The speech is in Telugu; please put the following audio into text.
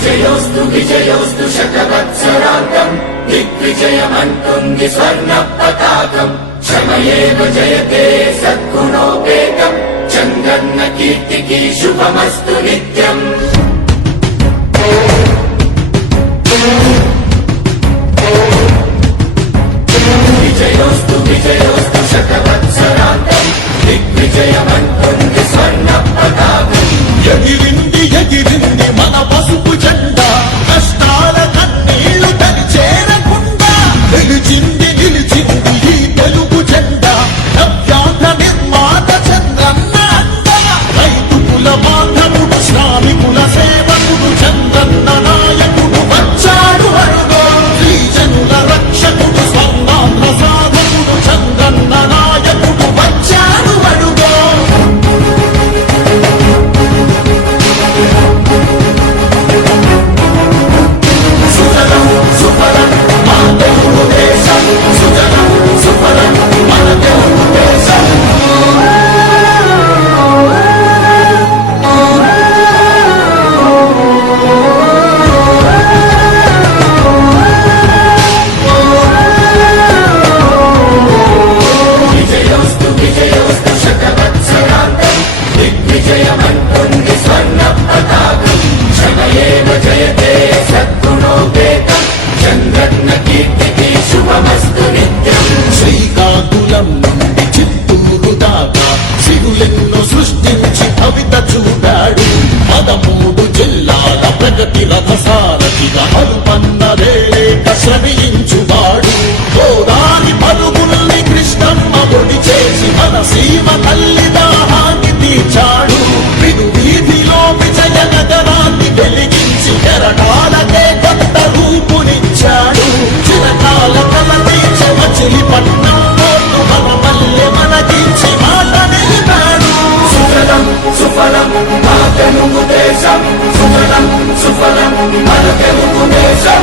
విజయోస్తు విజయోస్తు శతవత్సరాంతం దిగ్విజయమంటుంది స్వర్ణ పతాకం క్షమయేవ జయతే సద్గుణోపేతం చంద్రన్న కీర్తికి శుభమస్తు నిత్యం విజయోస్తు విజయోస్తు శతవత్సరాంతం దిగ్విజయమంటుంది స్వర్ణ పతాకం ఎగిరింది ఎగిరింది మన పసుపు జెండా కష్టాల కన్నీళ్లు తరిచేరకుండా నిలిచింది నిలిచింది ఈ తెలుగు జెండా నవ్యాంధ్ర నిర్మాత చంద్రన్న అండ రైతు కుల బాంధవుడు శ్రామికుల సేవకుడు చంద్రన్న నాయకుడు వచ్చాడు అరుగో శ్రీజనుల రక్షకుడు స్వర్ణాంధ్ర సాధకుడు చంద్రన్న నాయకుడు వచ్చాడు అరుగో సుజలం సుఫలం మన తెలుగు దేశం సుజలం సుఫలం మన తెలుగు దేశం విజయోస్తు విజయోస్తు శతవత్సరాంతం దిగ్విజయమంటుంది స్వర్ణ పతాకం క్షమయేవ జయతే సద్గుణోపేతం చంద్రన్న కీర్తికి శుభమస్తు నిత్యం శ్రీకాకుళం నుండి చిత్తూరు దాకా సిరులెన్నో సృష్టించి కవిత చూడాడు 13 జిల్లాల ప్రగతి రథసారథిగా అలుపన్నదేలేక శ్రమించువాడు గోదారి పరుగుల్ని కృష్ణమ్మ ఒడి చేసి మన సీమ తల్లి దాహాన్ని తీర్చాడు విను వీధిలో విజయ నగరాన్ని వెలిగించి కెరటాలకే కొత్త రూపునిచ్చాడు చిరకాల కల తీర్చ మచిలీపట్నం పోర్టు మన మల్లె మనకించి మాట నిలిపాడు సుజలం సుఫలం మన తెలుగు దేశం సుజలం సుఫలం మన తెలుగు దేశం